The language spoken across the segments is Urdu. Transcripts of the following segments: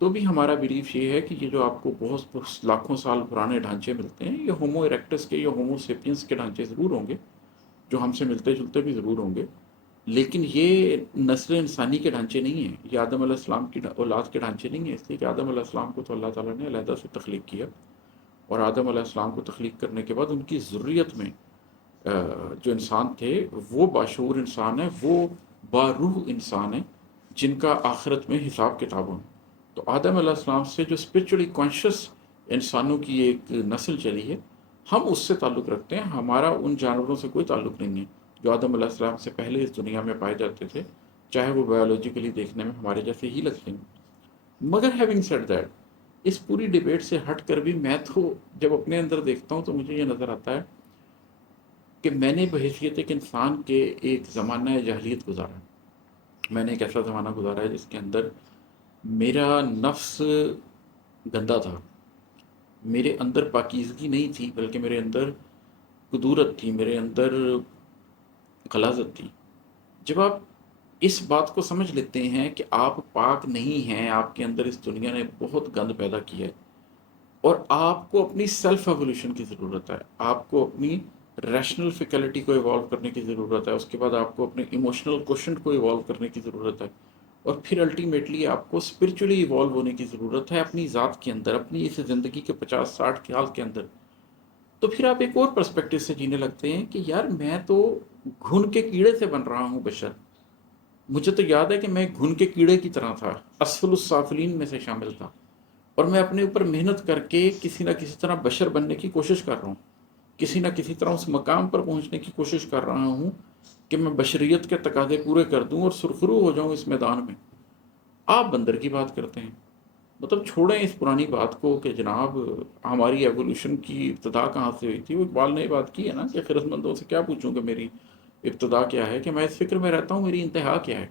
تو بھی ہمارا بلیف یہ ہے کہ یہ جو آپ کو بہت لاکھوں سال پرانے ڈھانچے ملتے ہیں، یہ ہومو ایریکٹس کے یا ہومو سیپینس کے ڈھانچے ضرور ہوں گے، جو ہم سے ملتے جلتے بھی ضرور ہوں گے، لیکن یہ نسل انسانی کے ڈھانچے نہیں ہیں، یہ آدم علیہ السلام کی اولاد کے ڈھانچے نہیں ہیں، اس لیے کہ آدم علیہ السلام کو تو اللہ تعالیٰ نے علیحدہ سے تخلیق کیا، اور آدم علیہ السلام کو تخلیق کرنے کے بعد ان کی ذریت میں جو انسان تھے وہ باشعور انسان ہیں، وہ باروح انسان ہیں جن کا آخرت میں حساب کتاب ہو۔ تو آدم علیہ السلام سے جو اسپرچولی کانشیس انسانوں کی ایک نسل چلی ہے، ہم اس سے تعلق رکھتے ہیں، ہمارا ان جانوروں سے کوئی تعلق نہیں ہے جو آدم علیہ السلام سے پہلے اس دنیا میں پائے جاتے تھے، چاہے وہ بایولوجیکلی دیکھنے میں ہمارے جیسے ہی لگتے ہیں۔ مگر ہیونگ سیڈ دیٹ، اس پوری ڈیبیٹ سے ہٹ کر بھی میں تو جب اپنے اندر دیکھتا ہوں تو مجھے یہ نظر آتا ہے کہ میں نے بحیثیت ایک انسان کے ایک زمانہ جاہلیت گزارا، میں نے ایک ایسا زمانہ گزارا ہے جس کے اندر میرا نفس گندا تھا، میرے اندر پاکیزگی نہیں تھی، بلکہ میرے اندر قدورت تھی، میرے اندر غلاظت تھی۔ جب آپ اس بات کو سمجھ لیتے ہیں کہ آپ پاک نہیں ہیں، آپ کے اندر اس دنیا نے بہت گند پیدا کیا ہے، اور آپ کو اپنی سیلف ایولیوشن کی ضرورت ہے، آپ کو اپنی ریشنل فیکلٹی کو ایوالو کرنے کی ضرورت ہے، اس کے بعد آپ کو اپنے ایموشنل کوشنٹ کو ایوالو کرنے کی ضرورت ہے، اور پھر الٹیمیٹلی آپ کو اسپرچولی ایوالو ہونے کی ضرورت ہے اپنی ذات کے اندر، اپنی اس زندگی کے 50-60 سال کے اندر۔ تو پھر آپ ایک اور پرسپیکٹو سے جینے لگتے ہیں کہ یار میں تو گھن کے کیڑے سے بن رہا ہوں بشر، مجھے تو یاد ہے کہ میں گھن کے کیڑے کی طرح تھا، اسفل السافلین میں سے شامل تھا، اور میں اپنے اوپر محنت کر کے کسی نہ کسی طرح بشر بننے کی کوشش کر رہا ہوں، کسی نہ کسی طرح اس مقام پر پہنچنے کی کوشش کر رہا ہوں کہ میں بشریت کے تقاضے پورے کر دوں اور سرخرو ہو جاؤں اس میدان میں۔ آپ بندر کی بات کرتے ہیں، مطلب چھوڑیں اس پرانی بات کو کہ جناب ہماری ایوولوشن کی ابتدا کہاں سے ہوئی تھی۔ وہ اقبال نے یہ بات کی ہے نا کہ خرد مندوں سے کیا پوچھوں کہ میری ابتدا کیا ہے، کہ میں اس فکر میں رہتا ہوں میری انتہا کیا ہے،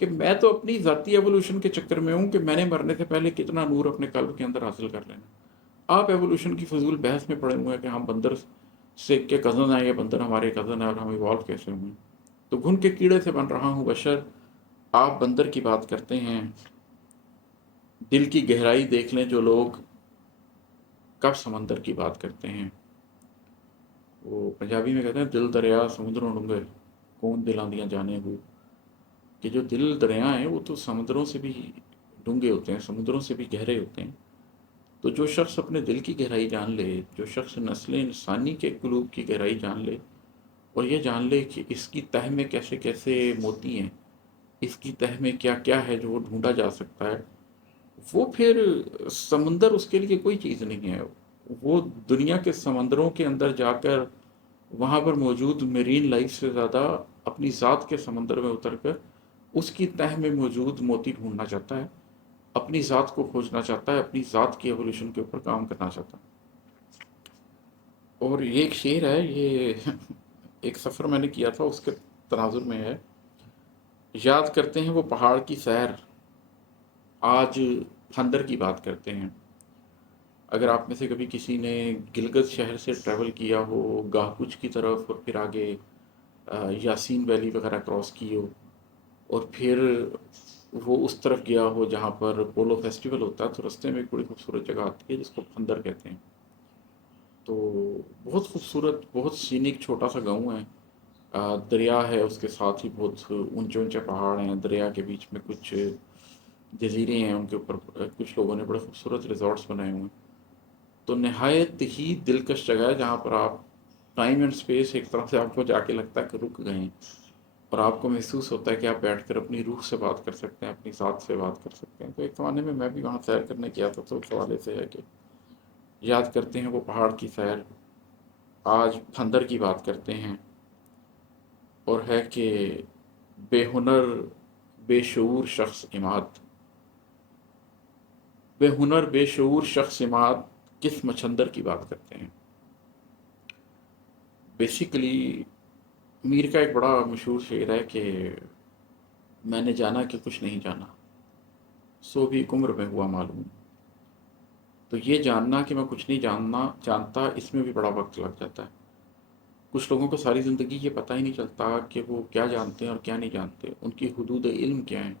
کہ میں تو اپنی ذاتی ایوولوشن کے چکر میں ہوں کہ میں نے مرنے سے پہلے کتنا نور اپنے قلب کے اندر حاصل کر لینا۔ آپ ایوولوشن کی فضول بحث میں پڑے ہوئے ہیں کہ ہم بندر سے کے کزن ہیں، یا بندر ہمارے کزن ہیں اور ہم ایوالو کیسے ہوئے ہیں۔ تو گھن کے کیڑے سے بن رہا ہوں بشر، آپ بندر کی بات کرتے ہیں۔ دل کی گہرائی دیکھ لیں جو لوگ، کب سمندر کی بات کرتے ہیں۔ وہ پنجابی میں کہتے ہیں دل دریا سمندروں ڈونگے کون دلاں دیاں جانے ہو، کہ جو دل دریا ہیں وہ تو سمندروں سے بھی ڈونگے ہوتے ہیں، سمندروں سے بھی گہرے ہوتے ہیں۔ تو جو شخص اپنے دل کی گہرائی جان لے، جو شخص نسل انسانی کے قلوب کی گہرائی جان لے، اور یہ جان لے کہ اس کی تہ میں کیسے کیسے موتی ہیں، اس کی تہ میں کیا کیا ہے جو وہ ڈھونڈا جا سکتا ہے، وہ پھر سمندر اس کے لیے کوئی چیز نہیں ہے۔ وہ دنیا کے سمندروں کے اندر جا کر وہاں پر موجود میرین لائف سے زیادہ اپنی ذات کے سمندر میں اتر کر اس کی تہ میں موجود موتی ڈھونڈنا چاہتا ہے، اپنی ذات کو کھوجنا چاہتا ہے، اپنی ذات کی ایولیوشن کے اوپر کام کرنا چاہتا ہے۔ اور یہ ایک شعر ہے، یہ ایک سفر میں نے کیا تھا اس کے تناظر میں ہے، یاد کرتے ہیں وہ پہاڑ کی سیر، آج پھندر کی بات کرتے ہیں۔ اگر آپ میں سے کبھی کسی نے گلگت شہر سے ٹریول کیا ہو گاہ کچھ کی طرف، اور پھر آگے یاسین ویلی وغیرہ کراس کی ہو، اور پھر وہ اس طرف گیا ہو جہاں پر پولو فیسٹیول ہوتا ہے، تو رستے میں ایک بڑی خوبصورت جگہ آتی ہے جس کو پھندر کہتے ہیں۔ تو بہت خوبصورت، بہت سینک چھوٹا سا گاؤں ہے، دریا ہے اس کے ساتھ ہی بہت اونچے اونچے پہاڑ ہیں، دریا کے بیچ میں کچھ جزیرے ہیں، ان کے اوپر کچھ لوگوں نے بڑے خوبصورت ریزورٹس بنائے ہوئے ہیں۔ تو نہایت ہی دلکش جگہ ہے جہاں پر آپ ٹائم اینڈ اسپیس ایک طرح سے آپ کو جا کے لگتا ہے کہ رک گئے ہیں، اور آپ کو محسوس ہوتا ہے کہ آپ بیٹھ کر اپنی روح سے بات کر سکتے ہیں، اپنی ذات سے بات کر سکتے ہیں۔ تو ایک زمانے میں بھی وہاں سیر کرنے گیا تھا، تو اس حوالے سے ہے کہ یاد کرتے ہیں وہ پہاڑ کی سیر، آج پھندر کی بات کرتے ہیں، اور ہے کہ بے ہنر بے شعور شخص عماد، بے ہنر بے شعور شخص عماد کس مچھندر کی بات کرتے ہیں۔ بیسیکلی میر کا ایک بڑا مشہور شعر ہے کہ میں نے جانا کہ کچھ نہیں جانا، سو بھی ایک عمر میں ہوا معلوم۔ تو یہ جاننا کہ میں کچھ نہیں جانتا، اس میں بھی بڑا وقت لگ جاتا ہے۔ کچھ لوگوں کو ساری زندگی یہ پتہ ہی نہیں چلتا کہ وہ کیا جانتے ہیں اور کیا نہیں جانتے، ان کی حدود علم کیا ہیں۔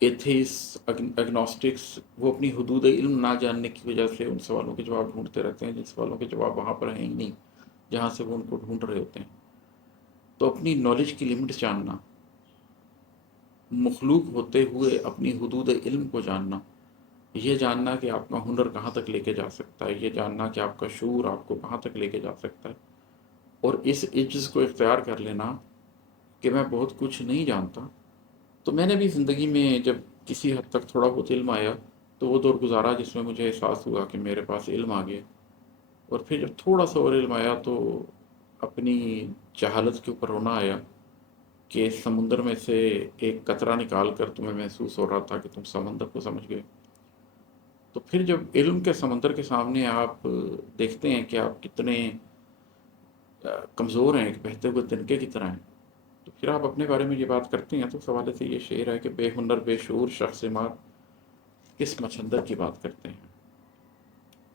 ایتھیس، اگنوسٹکس، وہ اپنی حدود علم نہ جاننے کی وجہ سے ان سوالوں کے جواب ڈھونڈتے رہتے ہیں جن سوالوں کے جواب وہاں پر ہیں ہی نہیں جہاں سے وہ ان کو ڈھونڈ رہے ہوتے ہیں۔ تو اپنی نالج کی لمٹس جاننا، مخلوق ہوتے ہوئے اپنی حدود علم کو جاننا، یہ جاننا کہ آپ کا ہنر کہاں تک لے کے جا سکتا ہے، یہ جاننا کہ آپ کا شعور آپ کو کہاں تک لے کے جا سکتا ہے، اور اس عجز کو اختیار کر لینا کہ میں بہت کچھ نہیں جانتا۔ تو میں نے بھی زندگی میں جب کسی حد تک تھوڑا بہت علم آیا تو وہ دور گزارا جس میں مجھے احساس ہوا کہ میرے پاس علم آ گیا، اور پھر جب تھوڑا سا اور علم آیا تو اپنی جہالت کے اوپر رونا آیا کہ سمندر میں سے ایک قطرہ نکال کر تمہیں محسوس ہو رہا تھا کہ تم سمندر کو سمجھ گئے۔ تو پھر جب علم کے سمندر کے سامنے آپ دیکھتے ہیں کہ آپ کتنے کمزور ہیں، ایک بہتے ہوئے تنکے کی طرح ہیں، تو پھر آپ اپنے بارے میں یہ بات کرتے ہیں تو اس حوالے سے یہ شعر ہے کہ بے ہنر بے شعور شخص مات کس مچھندر کی بات کرتے ہیں۔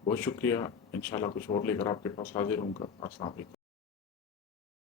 بہت شکریہ، انشاءاللہ کچھ اور لے کر آپ کے پاس حاضر ہوں گا۔ السلام علیکم۔